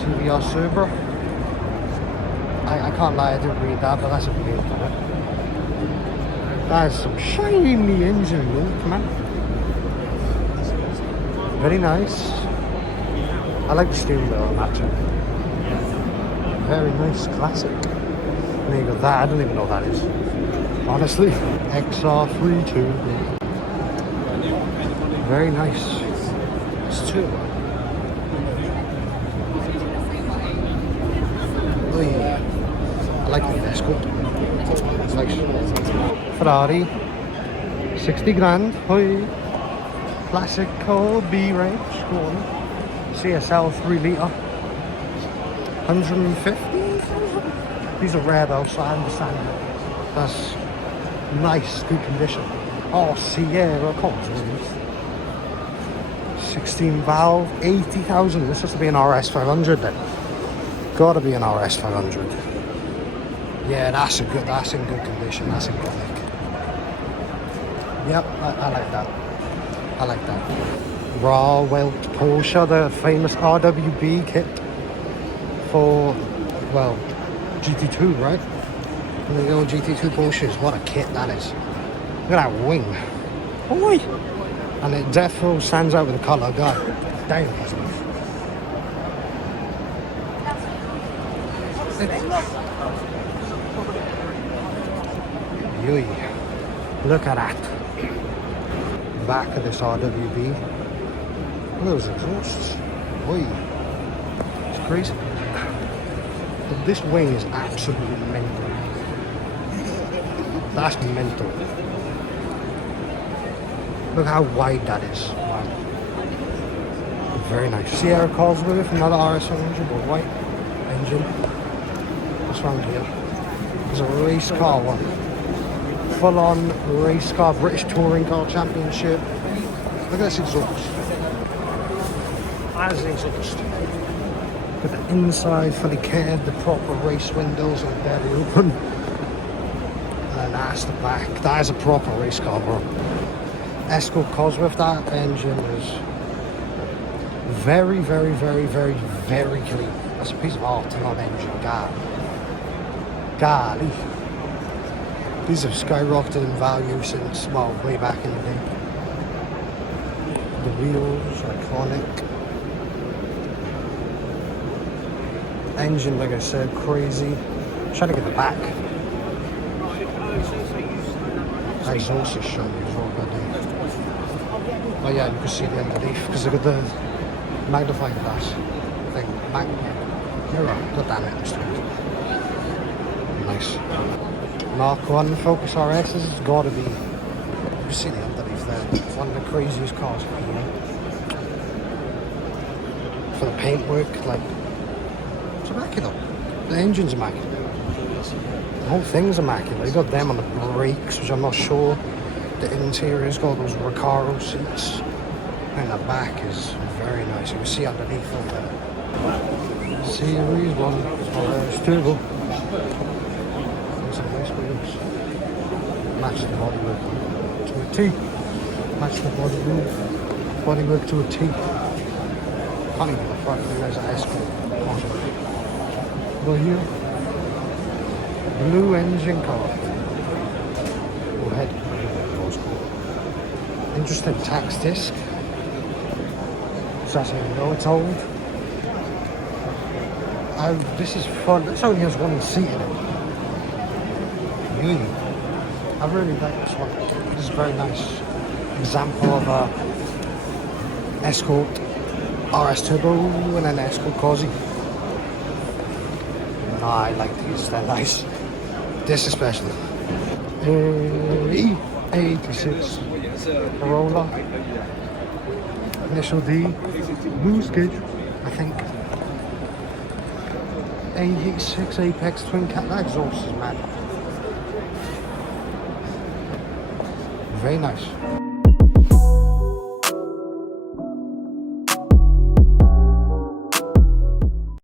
TVR Super. I can't lie, I didn't read that, but that's a real comment. That is some shiny engine look, man. Very nice. I like the steering wheel on that too. Very nice, classic. And then you got that, I don't even know what that is. Honestly, XR32. Very nice. It's two. I like the Escort. It's nice. Ferrari, 60 grand. Hoi. Classic car B range. Go on. CSL 3 litre. 150. These are rare though, so I understand that. That's nice, good condition. Oh, Sierra Cons. 16 valve, 80,000. This has to be an RS 500 then. Gotta be an RS 500. Yeah, that's in good condition. That's in good nick. Yep, I like that. I like that. Raw Welt Porsche, the famous RWB kit for, well, GT2, right? And the old GT2 Porsches, what a kit that is. Look at that wing. Oi! And it definitely stands out with the colour, God. Damn, that's nice. Yui. Look at that. Back of this RWB. Look at those exhausts. Oi. It's crazy. But this wing is absolutely mental. That's mental. Look how wide that is. Wow. Very nice. Sierra Cosworth, another RS 100, but white engine. What's wrong here? There's a race car one. Full on race car, British Touring Car Championship. Look at this exhaust. That is the exhaust. With the inside fully cared, the proper race windows are barely open. And that's the back. That is a proper race car, bro. Escort Cosworth, that engine is very, very, very, very, very clean. That's a piece of art on that engine, golly. These have skyrocketed in value since, well, way back in the day. The wheels, iconic. Engine, like I said, crazy. I'm trying to get the back. That exhaust is showing you as well, but oh yeah, you can see the underneath because look at the magnifying glass thing. Mirror, god damn it, Mr. Nice. Mark 1 Focus RS has got to be, you can see the underneath there. It's one of the craziest cars for you. For the paintwork, like, it's immaculate. The engine's immaculate. The whole thing's immaculate. You got them on the brakes, which I'm not sure. The interior's got those Recaro seats. And the back is very nice. You can see underneath all that. Series 1 RS Turbo. Some nice wheels. Match the bodywork to a T. Match the bodywork to a T. Funny the front there's an Escort. Over here, blue engine car. Go ahead. Interesting tax disc. So that's how you know it's old. This is fun. This only has one seat in it. I really like this one. This is a very nice example of a Escort RS Turbo and an Escort Corsi. No, I like these, they're nice. This especially. E86 Corolla. Initial D. Boost gauge, I think. 86 Apex twin cat. That exhaust is mad. Very nice.